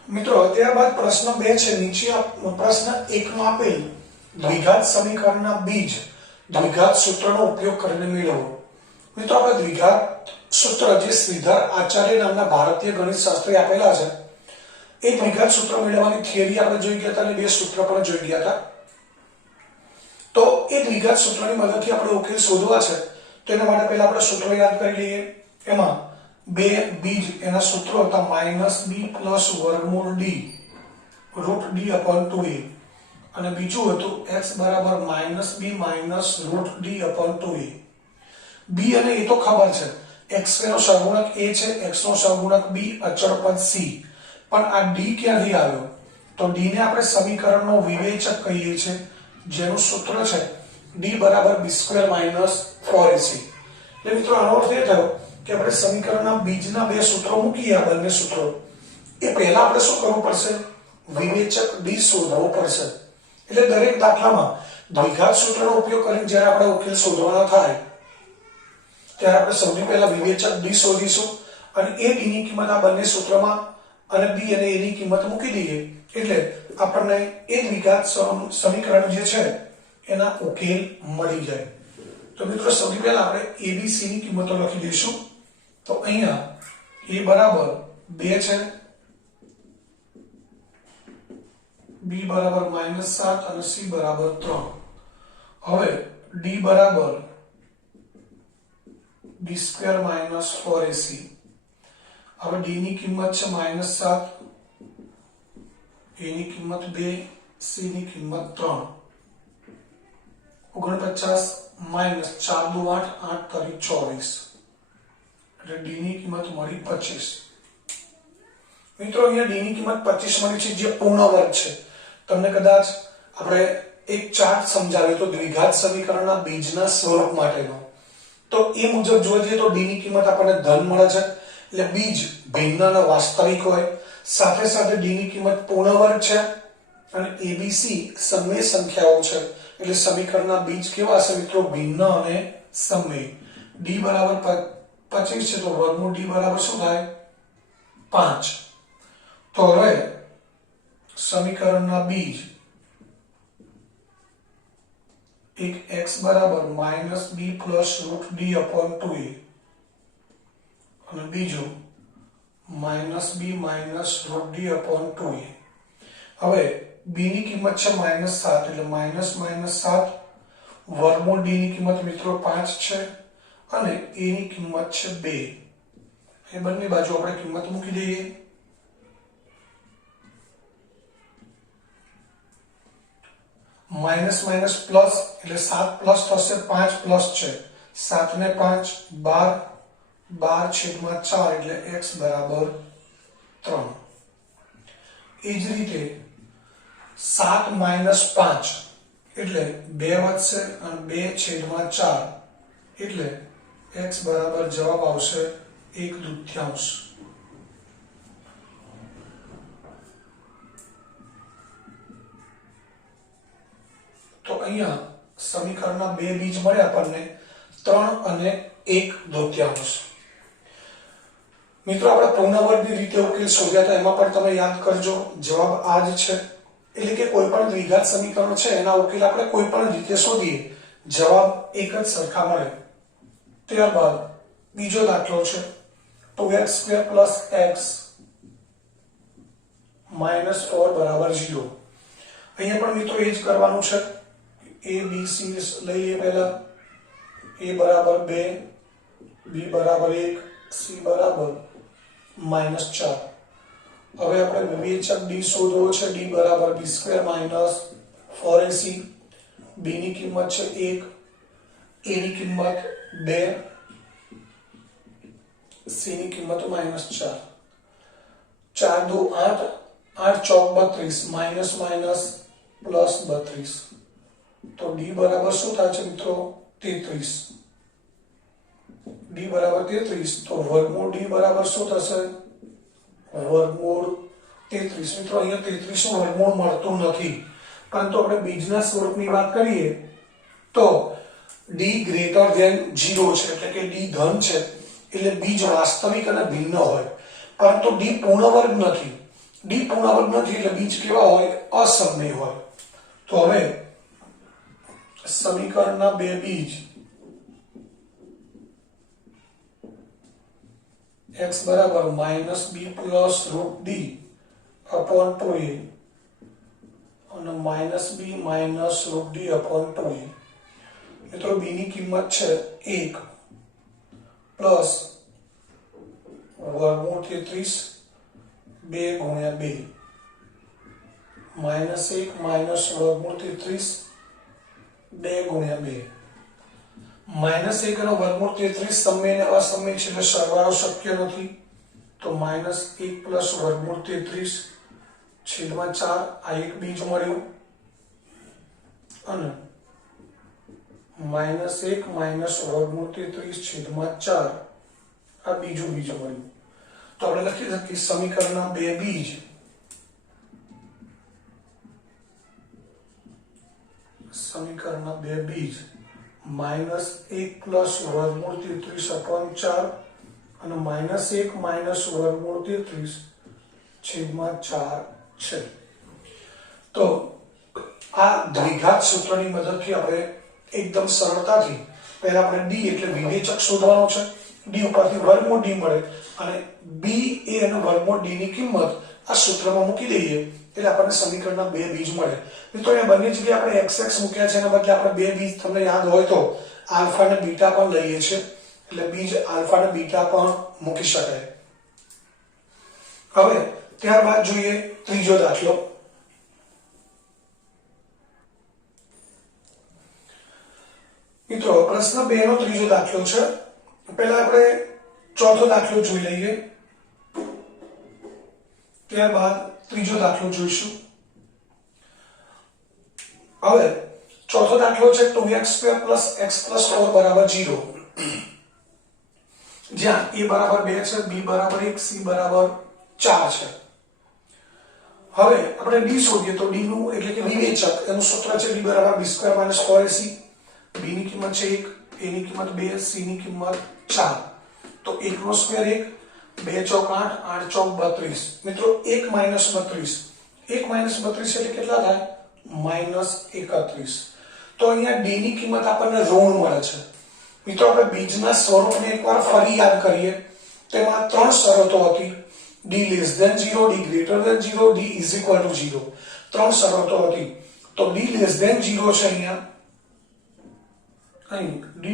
મિત્રો ત્યારબાદ પ્રશ્ન 2 છે. નીચે પ્રશ્ન 1 માં આપેલ દ્વિઘાત સમીકરણના બીજ દ્વિઘાત સૂત્રનો ઉપયોગ કરીને મેળવો. મિત્રો આપણે દ્વિઘાત સૂત્ર જે શ્રીધર આચાર્ય નામના ભારતીય ગણિતશાસ્ત્રી આપેલા છે એ દ્વિઘાત સૂત્ર મેળવવાની થિયરી આપણે જોઈ ગયા હતા અને બે સૂત્ર પણ જોઈ ગયા હતા. તો એ દ્વિઘાત સૂત્રની મદદથી આપણે ઉકેલ શોધવા છે તો એના માટે પહેલા આપણે સૂત્રો યાદ કરી લઈએ. એમાં બે બીજ એના સૂત્રો હતા -b + વર્ગમૂળ d √d/2a અને બીજું હતું x = -b - √d/2a. b અને એ તો ખબર છે, x નો સહગુણક a છે, x નો સહગુણક b, અચળ પદ c. પણ આ d ક્યાંથી આવ્યો? તો d ને આપણે સમીકરણનો વિવેચક કહીએ છીએ, જેનું સૂત્ર છે d = b² - 4ac. એટલે મિત્રો આનો અર્થ એ થયો કે આપણે સમીકરણના બીજના બે સૂત્રો મૂકીએ, આ બંને સૂત્રો એ પહેલા આપણે શું કરવું પડશે? વિવેચક d શોધવું પડશે. એટલે દરેક દાખલામાં દ્વિઘાત સૂત્રનો ઉપયોગ કરીને જ્યારે આપણે ઉકેલ શોધવાનો થાય ત્યારે આપણે સૌથી પહેલા વિવેચક d શોધીશું અને એ d ની કિંમત આ બંને સૂત્રમાં અને b અને a ની કિંમત મૂકી દઈએ એટલે આપણને એ દ્વિઘાત સમીકરણ જે છે એના ઉકેલ મળી જાય। તો મિત્રો સૌથી પહેલા આપણે abc ની કિંમતો લખી દઈશું। તો અહીંયા a બરાબર 2 છે, b બરાબર -7 અને c બરાબર 3। હવે d બરાબર b² - 4ac। હવે d ની કિંમત છે -7, a ની કિંમત 2, c ની કિંમત 3। 49 -4 × 2 = 8, 8 × 24 એટલે d ની કિંમત મળી 25। મિત્રો અહીંયા d ની કિંમત 25 મળી છે જે પૂર્ણ વર્ગ છે। તમને કદાચ આપણે એક ચાર્ટ સમજાવ્યો તો દ્વિઘાત સમીકરણના બીજના સ્વરૂપ માટેનો, તો એ મુજબ જોવા જઈએ તો d ની કિંમત આપણને ધન મળે છે એટલે બીજ ભિન્ન અને વાસ્તવિક હોય, સાથે સાથે d ની કિંમત પૂર્ણ વર્ગ છે અને abc સમય સંખ્યાઓ છે એટલે સમીકરણના બીજ કેવા હશે મિત્રો? ભિન્ન અને સમય। d બરાબર 25 છે તો વર્ગમૂળ d બરાબર શું થાય? 5। તો હવે સમીકરણના બીજ એક x બરાબર -b √d/2a અને બીજું -b √d/2a। હવે b ની કિંમત છે -7 એટલે -7 વર્ગમૂળ d ની કિંમત મિત્રો 5 છે અને a ની કિંમત છે 2। એ બંને બાજુ આપણે કિંમત મૂકી દઈએ। માઇનસ માઇનસ પ્લસ એટલે 7 પ્લસ થશે 5 પ્લસ છે 7 ને 5 12 12/4 એટલે x બરાબર 3। એ જ રીતે 7 માઇનસ 5 એટલે 2 વધશે અને 2/4 એટલે x બરાબર જવાબ આવશે 1/2। તો અહીંયા સમીકરણના બે બીજ મળે આપણને 3 અને 1/2। મિત્રો આપણે પૂર્ણ વર્ગની રીતે ઉકેલ શોધ્યા હતા, એમાં પણ તમે યાદ કરજો જવાબ આ જ છે। એટલે કે કોઈ પણ દ્વિઘાત સમીકરણ છે એના ઉકેલ આપણે કોઈ પણ રીતે શોધીએ જવાબ એક જ સરખા મળે। ત્યારબાદ બીજો દાખલો છે 2x² + x - 4 = 0। અહીંયા પણ મિત્રો એ જ કરવાનું છે। a b c લઈએ પહેલા। a બરાબર 2, b બરાબર 1, c બરાબર -4। હવે આપણે વિવેચક d શોધવો છે। d બરાબર b² - 4ac। b ની કિંમત છે 1, a ની કિંમત 2, c ની કિંમત -4। 4 × 2 = 8, 8 × 4 = 32, પ્લસ 32। તો d બરાબર શું થાય છે મિત્રો? 33। d બરાબર 33 તો વર્ગમૂળ d બરાબર શું થશે? વર્ગમૂળ 33। મિત્રો અહીંયા 33 નું વર્ગમૂળ મળતું નથી, પરંતુ આપણે બીજના સ્વરૂપની વાત કરીએ તો d > 0 છે એટલે કે d ધન છે એટલે બીજ વાસ્તવિક અને ભિન્ન હોય, પરંતુ d પૂર્ણ વર્ગ નથી। d પૂર્ણ વર્ગ નથી એટલે બીજ કેવા હોય? અસમય હોય। તો હવે સમીકરણના બે બીજ x બરાબર -b √d/2a અને -b √d/2a। મિત્રો b ની કિંમત છે 1 પ્લસ વર્ગમૂળ 33 2 × 2 -1 માઇનસ વર્ગમૂળ 33 2 × 2 -1 નો વર્ગમૂળ 33 સમય અને અસમય છે એટલે સરવાળો શક્ય નથી, તો -1 પ્લસ વર્ગમૂળ 33/4 આ એક બીજ મળ્યું અને -1 માઇનસ વર્ગમૂળ 33/4 આ બીજું બીજ મળ્યું। તો આપણે લખી શકીએ સમીકરણના બે બીજ સમીકરણના બે બીજ -1 પ્લસ વર્ગમૂળ 33/4 અને -1 માઇનસ વર્ગમૂળ 33/4 છે. તો આ દ્વિઘાત સૂત્રની મદદથી આપણે એકદમ સરળતાથી પહેલા આપણે d એટલે વિવેચક શોધવાનો છે. d ઉપરથી વર્ગમૂળ d મળે અને b a અને વર્ગમૂળ d ની કિંમત આ સૂત્રમાં મૂકી દઈએ એટલે આપણને સમીકરણના બે બીજ મળે. મિત્રો અહીંયા બંને જગ્યાએ આપણે xx મૂક્યા છે એના બદલે આપણે બે બીજ તમને યાદ હોય તો આલ્ફા અને બીટા પણ લઈએ છીએ એટલે બીજ આલ્ફા અને બીટા પણ મૂકી શકાય. હવે ત્યારબાદ જોઈએ ત્રીજો દાખલો. મિત્રો પ્રશ્ન 2 નો ત્રીજો દાખલો છે. પહેલા આપણે ચોથો દાખલો જોઈ લઈએ, ત્યારબાદ ત્રીજો દાખલો જોઈશું. હવે ચોથો દાખલો છે 2x² + x + 4 = 0, જ્યાં a = 2 છે, b = 1, c = 4 છે. હવે આપણે d શોધીએ તો d નું એટલે કે વિવેચક એનું સૂત્ર છે d = b² - 4ac. b ની કિંમત છે 1, a ની કિંમત 2, c ની કિંમત 4. તો 1 નો સ્ક્વેર 1, 2 ચોક 8, 8 ચોક 32. મિત્રો 1 - 32, 1 - 32 એટલે કેટલા થાય? -31. તો અહીંયા d ની કિંમત આપણને ઋણ મળે છે. મિત્રો આપણે બીજના સ્વરૂપને એકવાર ફરી યાદ કરીએ. તેમાં ત્રણ શરતો હતી: d <0, d greater than 0, d = 0. ત્રણ શરતો હતી. તો d <0 છે અહીંયા, અહીં d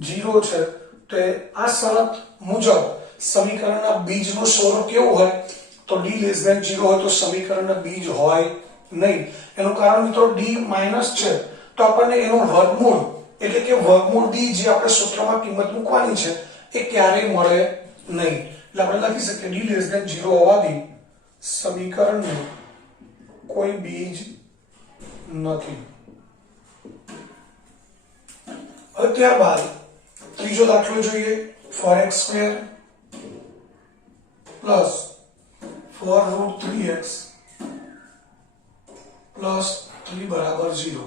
<0 છે. તો આ શરત મુજબ સમીકરણના બીજનું સ્વરૂપ કેવું હોય? તો d <0 હોય તો સમીકરણના બીજ હોય નહીં. એનું કારણ મિત્રો d માઈનસ છે તો આપણને એનું વર્ગમૂળ એટલે કે વર્ગમૂળ d જે આપણે સૂત્રમાં કિંમત મૂકવાની છે એ ક્યારેય મળે નહીં. એટલે આપણે લખી શકીએ d <0 હોવાથી સમીકરણનું કોઈ બીજ નથી. હવે ત્યારબાદ ત્રીજો દાખલો જોઈએ. 4x² + 4√3x + 3 = 0.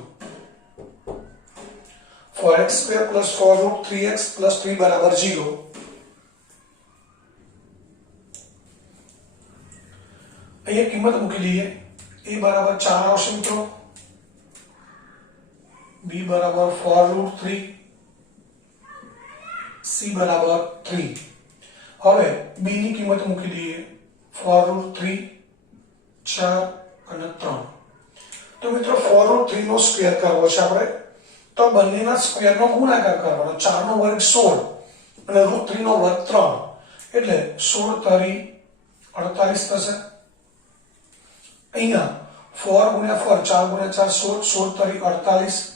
4x² + 4√3x + 3 = 0. અહીંયા કિંમત મૂકી દઈએ. a = 4 આવશે મિત્રો, b = 4√3, c = 3. હવે b ની કિંમત મૂકી દઈએ. 4√3, 4 અને 3. તો મિત્રો 4√3 નો સ્ક્વેર કરવો છે આપણે, તો બંનેના સ્ક્વેરનો ગુણાકાર કરવાનો. 4 નો વર્ગ 16 અને √3 નો વર્ગ 3 એટલે 16 તારી 48 થશે. અહીંયા 4 × 4, 4 × 4 16, 16 તારી 48,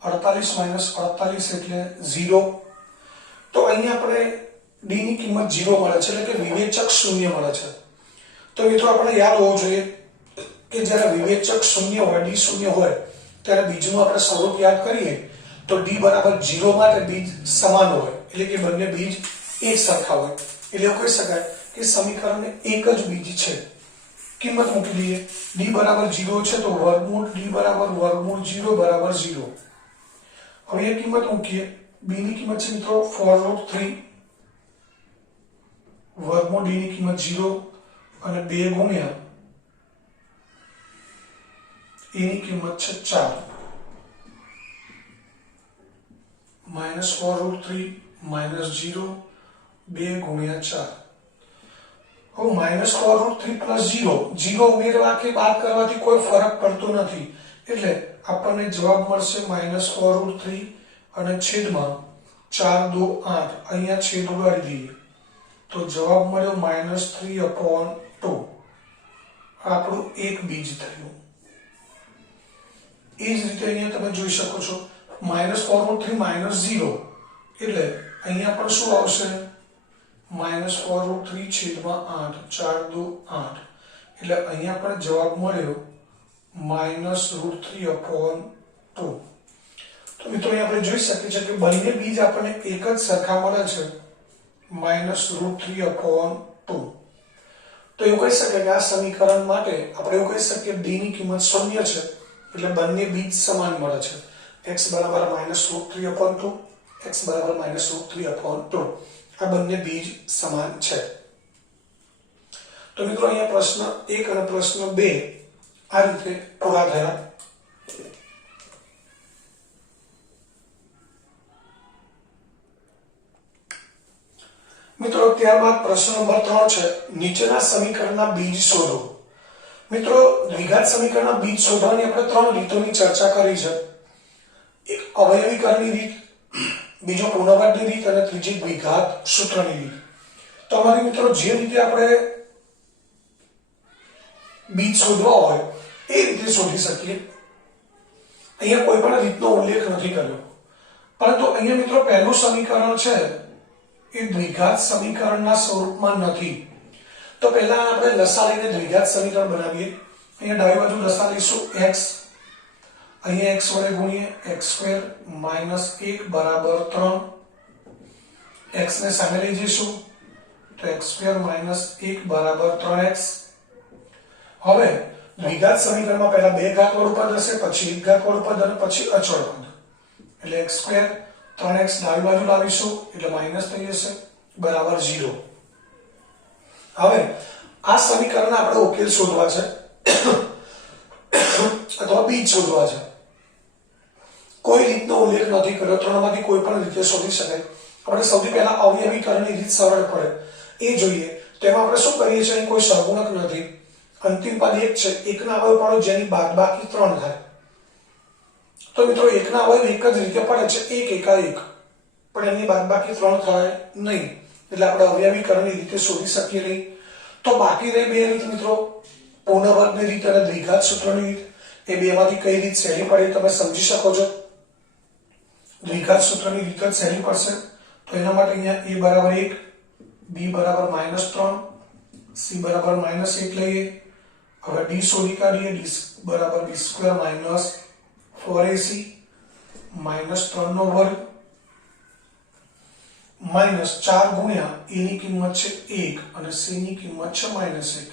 48 - 48 એટલે 0. તો અહીંયા આપણે d ની કિંમત 0 મળે છે એટલે કે વિવેચક શૂન્ય મળે છે. તો મિત્રો આપણે યાદ હોવું જોઈએ કે જ્યારે વિવેચક શૂન્ય હોય, d શૂન્ય હોય, ત્યારે બીજનું આપણે સ્વરૂપ યાદ કરીએ તો d = 0 માટે બીજ સમાન હોય એટલે કે બંને બીજ એક સરખા હોય. એટલે એવું કહી શકાય કે સમીકરણને એક જ બીજ છે. કિંમત મૂકી દઈએ. d = 0 છે તો વર્ગમૂળ d = વર્ગમૂળ 0 = 0. હવે એ કિંમત મૂકીએ. b ની કિંમત છે મિત્રો 4√3, વર્ગમૂળ d ની કિંમત 0 અને 2 ગુણ્યા a ની કિંમત છે 4. -4√3 -0, 2 ગુણ્યા 4. હવે -4√3 + 0 ઉમેરવા કે બાદ કરવાથી કોઈ ફરક પડતો નથી. એટલે આપણને જવાબ મળશે -4√3 અને છેદમાં 4 × 2 = 8. અહીંયા છેદ ઉડાડી દઈએ તો જવાબ મળ્યો -3/2. આપણું એક બીજ થયું. એ જ રીતે અહીંયા તમે જોઈ શકો છો -4√3 -0 એટલે અહીંયા પણ શું આવશે? -4√3 છેદમાં 8, 4 × 2 = 8 એટલે અહીંયા પણ જવાબ મળ્યો -√3/2. તો મિત્રો અહીં આપણે જોઈ શકીએ છીએ કે બંને બીજ આપણને એક જ સરખા મળે છે, -√3/2. તો એવું કહી શકાય કે આ સમીકરણ માટે આપણે એવું કહી શકીએ d ની કિંમત 0 છે એટલે બંને બીજ સમાન મળે છે. x બરાબર -√3/2, x બરાબર -√3/2. આ બંને બીજ સમાન છે. તો મિત્રો અહીંયા પ્રશ્ન 1 અને પ્રશ્ન 2 આ રીતે પૂરા થયા. મિત્રો ત્યારબાદ પ્રશ્ન નંબર 3 છે, નીચેના સમીકરણના બીજ શોધો. મિત્રો દ્વિઘાત સમીકરણના બીજ શોધવાની આપણે 3 રીતોની ચર્ચા કરી છે. એક અવયવીકરણની રીત, બીજો પુનર્વર્તની રીત અને ત્રીજી દ્વિઘાત સૂત્રની રીત. તો અમારી મિત્રો જે રીતે આપણે બીજ શોધવા હોય એ રીતે શોધી શકીએ. અહીંયા કોઈ પણ રીતનો ઉલ્લેખ નથી કર્યો, પરંતુ અહીંયા મિત્રો પહેલું સમીકરણ છે એ દ્વિઘાત સમીકરણના સ્વરૂપમાં નથી. તો પહેલા આપણે લસા લઈને દ્વિઘાત સમીકરણ બનાવીએ. અહીંયા ડાબી બાજુ લસા લઈશું x, અહીંયા x વડે ગુણીએ x² - 1 બરાબર 3. x ને સામે લઈ જઈશું તો x² - 1 બરાબર 3x. હવે દ્વિઘાત સમીકરણમાં પહેલા બે ઘાતવાળું પદ હશે, પછી એક ઘાતવાળું પદ અને પછી અચળ પદ. એટલે x² 3x ડાબી બાજુ લાવીશું એટલે માઈનસ થઈ જશે બરાબર 0. હવે આ સમીકરણના આપણે ઉકેલ શોધવા છે અથવા બીજ શોધવા છે. કોઈ રીતનો ઉલ્લેખ નથી કર્યો, ત્રણમાંથી કોઈ પણ રીતે શોધી શકાય. આપણે સૌથી પહેલા અવયવીકરણની રીત સરળ પડે એ જોઈએ. તેમાં આપણે શું કરીએ છીએ, કોઈ સહગુણક નથી, અંતિમ પદ 1 છે, એકના અવયવ પાડો જેની બાદબાકી 3 થાય. તો મિત્રો એકના અવયવ એક જ રીતે પડે છે, 1 એકા 1, પણ એની બાદબાકી 3 થાય નહીં, એટલે આપણે અવયવીકરણની રીતે શોધી શકીએ નહીં. તો બાકી રહી બે રીત મિત્રો, પુનર્વર્તની રીત અને દ્વિઘાત સૂત્રની રીત. એ બેમાંથી કઈ રીત સહેલી પડે તમે સમજી શકો છો. દ્વિઘાત સૂત્રની રીત જ સહેલી પડશે. તો એના માટે અહીંયા a બરાબર 1, b બરાબર -3, c બરાબર -1 લઈએ. હવે d શોધી કાઢીએ. d બરાબર b² - 4ac -3 નો વર્ગ -4 ગુણ્યા a ની કિંમત છે 1 અને c ની કિંમત છે -1.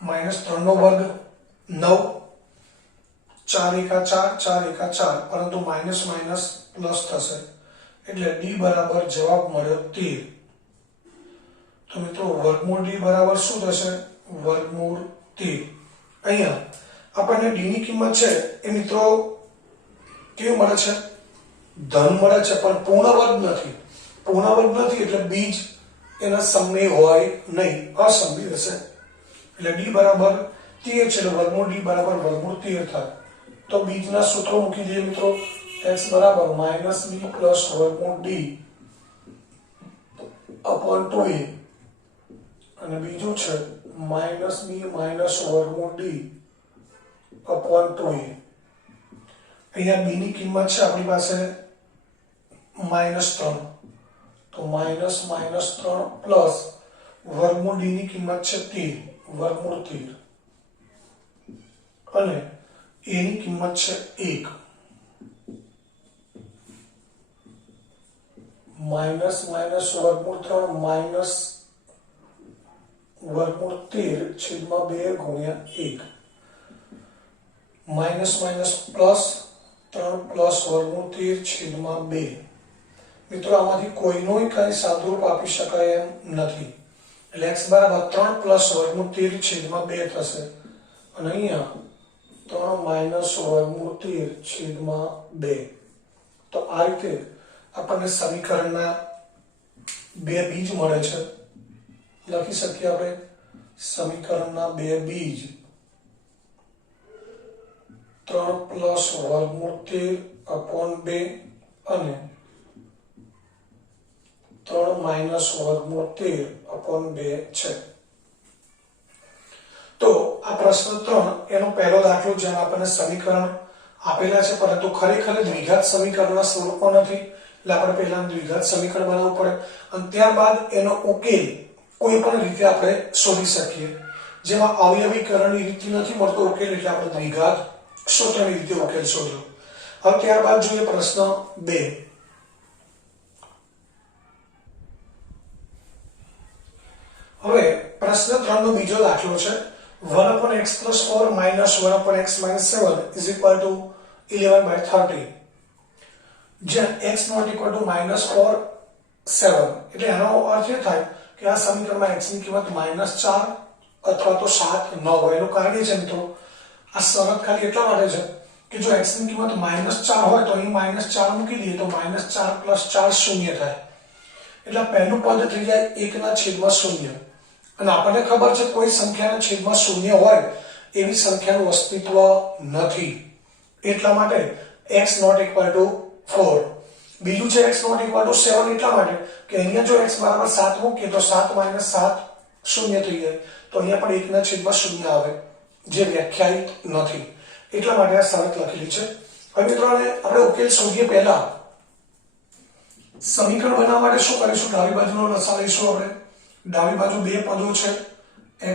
-3 નો વર્ગ 9, 4 એકા 4, 4 એકા 4, પરંતુ માઇનસ માઇનસ પ્લસ થશે એટલે d બરાબર જવાબ મળ્યો 13. તો મિત્રો વર્ગમૂળ d બરાબર શું થશે? વર્ગમૂળ 13. અહીંયા આપણને d ની કિંમત છે એ મિત્રો કેવું મળે છે? ધન મળે છે, પણ પૂર્ણ વર્ગ નથી. પૂર્ણ વર્ગ નથી એટલે બીજ એના સમય હોય નહીં, અસમય હશે. એટલે d બરાબર 13 છે એટલે વર્ગમૂળ d બરાબર વર્ગમૂળ 13 થાય. તો બીજના સૂત્રો મૂકી દઈએ મિત્રો. x બરાબર -b પ્લસ વર્ગમૂળ d અપોન 2a અને બીજું છે -b માઇનસ વર્ગમૂળ d અપોન 2a. અહીંયા b ની કિંમત છે આપણી પાસે -3, તો -3 પ્લસ વર્ગમૂળ d ની કિંમત છે 13, વર્ગમૂળ 13 અને a ની કિંમત છે 1. માઇનસ માઇનસ વર્ગમૂળ 3 માઇનસ વર્ગમૂળ 13 છેદમાં 2 ગુણ્યા 1. માઇનસ માઇનસ પ્લસ 3 પ્લસ વર્ગમૂળ 13 છેદમાં 2. મિત્રો આમાંથી કોઈનોય કઈ સાદુરૂપ આપી શકાય એમ નથી. એટલે x બરાબર 3 પ્લસ વર્ગમૂળ 13 છેદમાં 2 થશે અને અહીંયા 3 માઇનસ વર્ગમૂળ 13 છેદમાં 2. તો આ રીતે આપણને સમીકરણના બે બીજ મળે છે. લખી શકીએ આપણે સમીકરણના બે બીજ 3 પ્લસ વર્ગમૂળ 13 અપોન 2 અને 3 માઇનસ વર્ગમૂળ 13 અપોન 2 છે. તો આ પ્રશ્ન 3 એનો પહેલો દાખલો જેમાં આપણને સમીકરણ આપેલા છે, પરંતુ ખરેખર દ્વિઘાત સમીકરણના સ્વરૂપમાં નથી. એટલે આપણે પહેલા દ્વિઘાત સમીકરણ બનાવવું પડે અને ત્યારબાદ એનો ઉકેલ કોઈ પણ રીતે આપણે શોધી શકીએ. જેમાં અવયવીકરણની રીત નથી મળતો ઉકેલ, એટલે આપણે દ્વિઘાત સૂત્રની રીતે ઉકેલ શોધ્યો. હવે ત્યારબાદ જોઈએ પ્રશ્ન 2. હવે પ્રશ્ન 3 નો બીજો દાખલો છે. 1/x+4 minus 1/x-7 is equal to 11/30. જ્યાં x not equal to -4 7 એટલે આનો અર્થ એ થાય કે આ સમીકરણમાં x ની કિંમત -4 અથવા તો 7 ન હોય. એનું કારણ એ છે મિત્રો, આ શરત ખાલી એટલા માટે છે કે જો x ની કિંમત -4 હોય તો અહીં -4 મૂકી દઈએ તો -4 + 4 શૂન્ય થાય. એટલે પહેલું પદ થઈ જાય 1/0 અને આપણને ખબર છે કોઈ સંખ્યાના છેદમાં શૂન્ય હોય એવી સંખ્યાનું અસ્તિત્વ નથી. એટલા માટે x not equal to 4. બીજું છે x not equal to 7 એટલા માટે કે અહીંયા જો x બરાબર 7 મૂકીએ તો 7 - 7 શૂન્ય થઈ જાય. તો અહીંયા પણ 1/0 આવે જે વ્યાખ્યાયિત નથી. એટલા માટે આ શરત લખેલી છે. હવે મિત્રો આપણે ઉકેલ શોધીએ પહેલા સમીકરણ બનાવવા માટે શું કરીશું? ડાબી બાજુનો લસાઅ લઈશું. આપણે ડાબી બાજુ બે પદો છે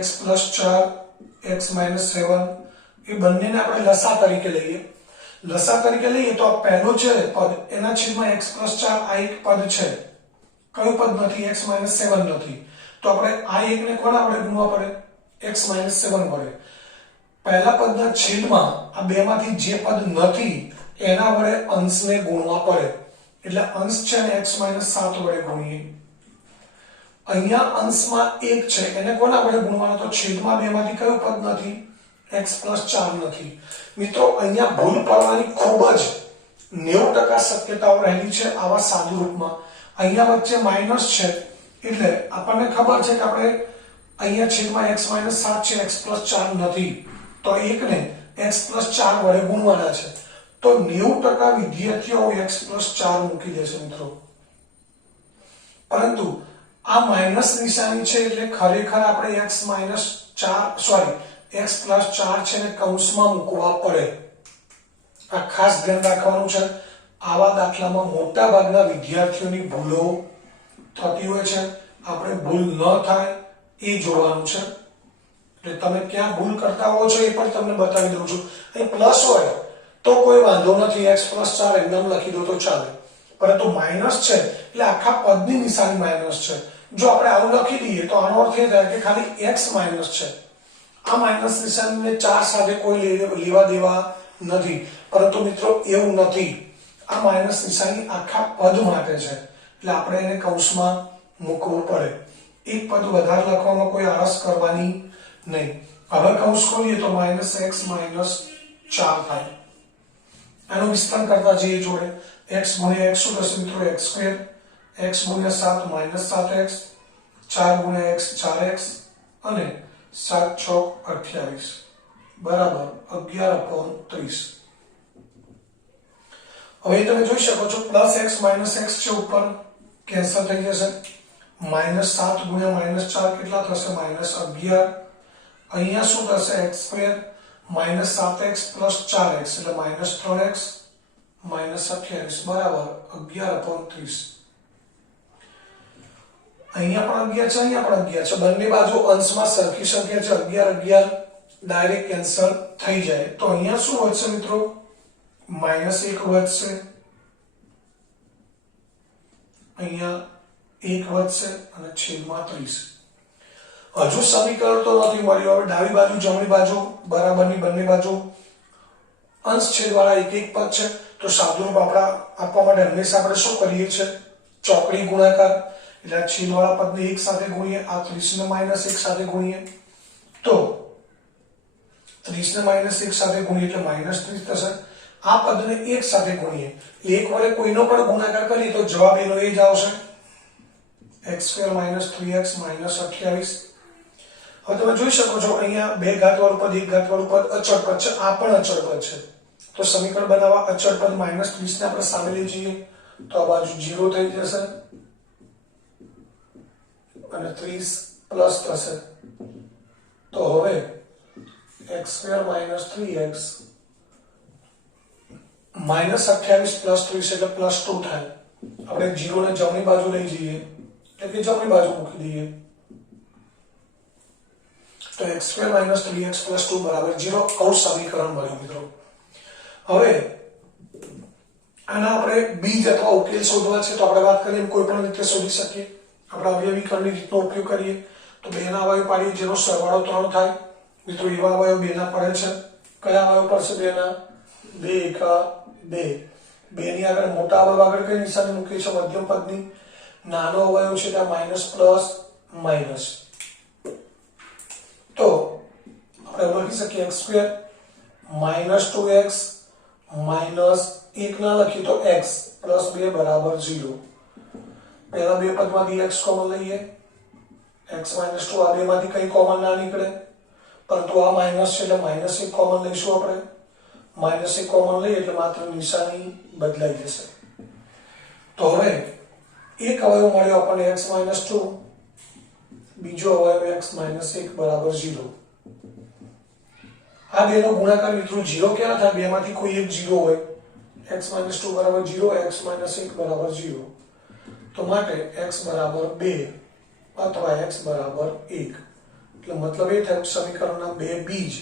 x + 4 x - 7 એ બંનેને આપણે લસાઅ તરીકે લઈએ. લસાઅ તરીકે લઈએ તો આ પહેલો છે પદ એના છેદમાં x + 4 આ એક પદ છે. કયું પદ નથી? x - 7 નથી. તો આપણે આ એકને કોણ આપણે ગુણવા પડે? x - 7 વડે. પહેલા પદના છેદમાં આ બેમાંથી જે પદ નથી એના વડે અંશને ગુણવા પડે. એટલે અંશ છે ને x - 7 વડે ગુણીએ. અહીંયા અંશમાં 1 છે એને કોના વડે ગુણવાનો? તો છેદમાં બેમાંથી કયું પદ નથી? x + 4 નથી. મિત્રો અહીંયા ભૂલ પડવાની ખૂબ જ 90% શક્યતાઓ રહેલી છે આવા સાદુ રૂપમાં. અહીંયા વચ્ચે માઈનસ છે એટલે આપણને ખબર છે કે આપણે અહીંયા છેદમાં x - 7 છે, x + 4 નથી. તો એકને x + 4 વડે ગુણવાના છે. તો 90% વિદ્યાર્થીઓ x + 4 મૂકી દેશે મિત્રો. પરંતુ આ માઈનસ નિશાની છે એટલે ખરેખર આપણે x - 4 x + 4 છે ને કૌંસમાં મૂકવા પડે. આ ખાસ ધ્યાન રાખવાનું છે. આવા દાખલામાં મોટા ભાગના વિદ્યાર્થીઓની ભૂલો થતી હોય છે. આપણે ભૂલ ન થાય એ જોવાનું છે. એટલે તમે ક્યાં ભૂલ કરતા હો છો એ પણ તમને બતાવી દઉં છું. અહીં પ્લસ હોય તો કોઈ વાંધો નથી, x + 4 એકદમ લખી દો તો ચાલે. પરંતુ માઈનસ છે એટલે આખા પદની નિશાની માઈનસ છે. જો આપણે આવું લખી દઈએ તો આનો અર્થ એ થાય કે ખાલી x માઈનસ છે. આ માઈનસ નિશાનીને 4 સાથે કોઈ લેવા દેવા નથી. પરંતુ મિત્રો એવું નથી. આ માઈનસ નિશાની આખા પદ માટે છે એટલે આપણે એને કૌંસમાં મૂકવું પડે. એક પદ વધારે લખવામાં કોઈ આળસ કરવાની નહીં. હવે કૌંસ ખોલીએ તો -x - 4 થાય. આનું વિસ્તરણ કરતા જઈએ જોડે x × x શું થશે મિત્રો? x². x × 7 -7x, 4 × x 4x અને 7 × 6 28 બરાબર 11/30. હવે તમે જોઈ શકો છો +x - x છે ઉપર કેન્સલ થઈ જશે. -7 × -4 કેટલા થશે? -11. અહીંયા શું થશે? x² -7x + 4x એટલે -3x -28 બરાબર 11/30. અહીંયા પણ 11 છે, અહીંયા પણ 11 છે. બંને બાજુ અંશમાં સરખી સંખ્યા છે. 11 ડાયરેક્ટ કેન્સલ થઈ જાય. તો અહીંયા શું વધશે મિત્રો? -1 વધશે. અહીંયા 1 વધશે અને છેદમાં 30. હજુ સમીકરણ તો નથી મળ્યું. હવે ડાબી બાજુ જમણી બાજુ બરાબરની બંને બાજુ અંશ છેદવાળા એક એક પદ છે. તો સાદુરૂપ આપવા માટે હંમેશા આપણે શું કરીએ છીએ? ચોકડી ગુણાકાર. એટલે છેદવાળા પદને 1 સાથે ગુણીએ. આ 30 ને -1 સાથે ગુણીએ તો 30 ને -1 સાથે ગુણીએ એટલે -30 થશે. આ પદને 1 સાથે ગુણીએ એટલે 1 વડે કોઈનો પણ ગુણાકાર કરીએ તો જવાબ એનો એ જ આવશે. x² - 3x - 28. હવે તમે જોઈ શકો છો અહીંયા બે ઘાતવાળું પદ એક ઘાતવાળું પદ અચળ પદ છે. આ પણ અચળ પદ છે. તો સમીકરણ બનાવવા અચળ પદ -30 ને આપણે સામે લઈ જઈએ તો આ બાજુ 0 થઈ જશે અને 30 પ્લસ થશે. તો હવે x² - 3x -28 + 30 એટલે +2 થાય. આપણે 0 ને જમણી બાજુ લઈ જઈએ એટલે કે જમણી બાજુ મૂકી દઈએ તો x² - 3x + 2 બરાબર 0. આવું સમીકરણ મળ્યું મિત્રો. હવે આના આપણે બીજ અથવા ઉકેલ શોધવા છે તો આપણે વાત કરીએ કોઈ પણ રીતે શોધી શકીએ. આપણે અવયવીકરણની રીતનો ઉપયોગ કરીએ તો 2 ના અવયવ પાડીએ જેનો સરવાળો 3 થાય. મિત્રો એવા અવયવ 2 ના પડે છે. કયા અવયવ પડશે 2 ના? 2 એકા 2. 2 ની આગળ મોટા અવયવ આગળ કઈ નિશાની મૂકી છે? મધ્યમ પદની. નાનો અવયવ છે ત્યાં માઇનસ પ્લસ માઇનસ. તો આપણે લખી શકીએ x square minus 2x minus 1 ના લખીએ તો x પ્લસ 2 બરાબર 0. પહેલા બે પદમાંથી x કોમન લઈએ. x માઇનસ 2 આ બેમાંથી કઈ કોમન ના નીકળે, પરંતુ આ માઇનસ છે એટલે માઇનસ 1 કોમન લઈશું આપણે. માઇનસ 1 કોમન લઈએ એટલે માત્ર નિશાની બદલાઈ જશે. તો હવે એક અવયવ મળ્યો આપણને x માઇનસ 2, બીજો અવયવ x માઇનસ 1 બરાબર 0. આ બેનો ગુણાકાર મિત્રો 0 ક્યાં થાય? બેમાંથી કોઈ એક 0 હોય. x માઇનસ 2 બરાબર 0, x માઇનસ 1 બરાબર 0. તો માટે x બરાબર 2 અથવા x બરાબર 1. એટલે મતલબ એ થાય સમીકરણના બે બીજ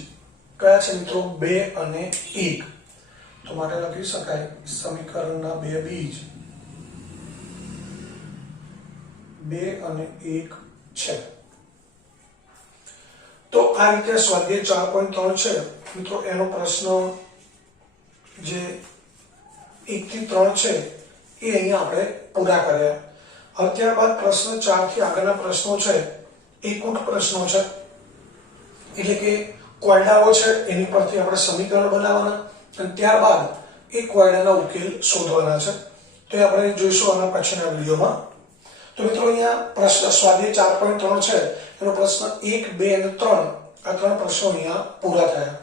કયા છે મિત્રો? 2 અને 1. તો માટે લખી શકાય સમીકરણના બે બીજ 2 અને 1 છે. તો આ રીતે સ્વાધ્યાય 4.3 છે મિત્રો, એનો પ્રશ્ન જે 1 થી 3 છે એ અહીંયા આપણે પૂરા કર્યા. હવે ત્યારબાદ પ્રશ્ન 4 થી આગળના પ્રશ્નો છે એ કુટ પ્રશ્નો છે, એટલે કે કોયડાઓ છે એની પરથી આપણે સમીકરણ બનાવવાના અને ત્યારબાદ એ કોયડાના ઉકેલ શોધવાના છે. તો એ આપણે જોઈશું આના પછીના વિડીયોમાં. તો મિત્રો અહીંયા પ્રશ્ન સ્વાધ્યાય 4.3 છે એનો પ્રશ્ન 1, 2 અને 3 આ ત્રણ પ્રશ્નો અહીંયા પૂરા થયા.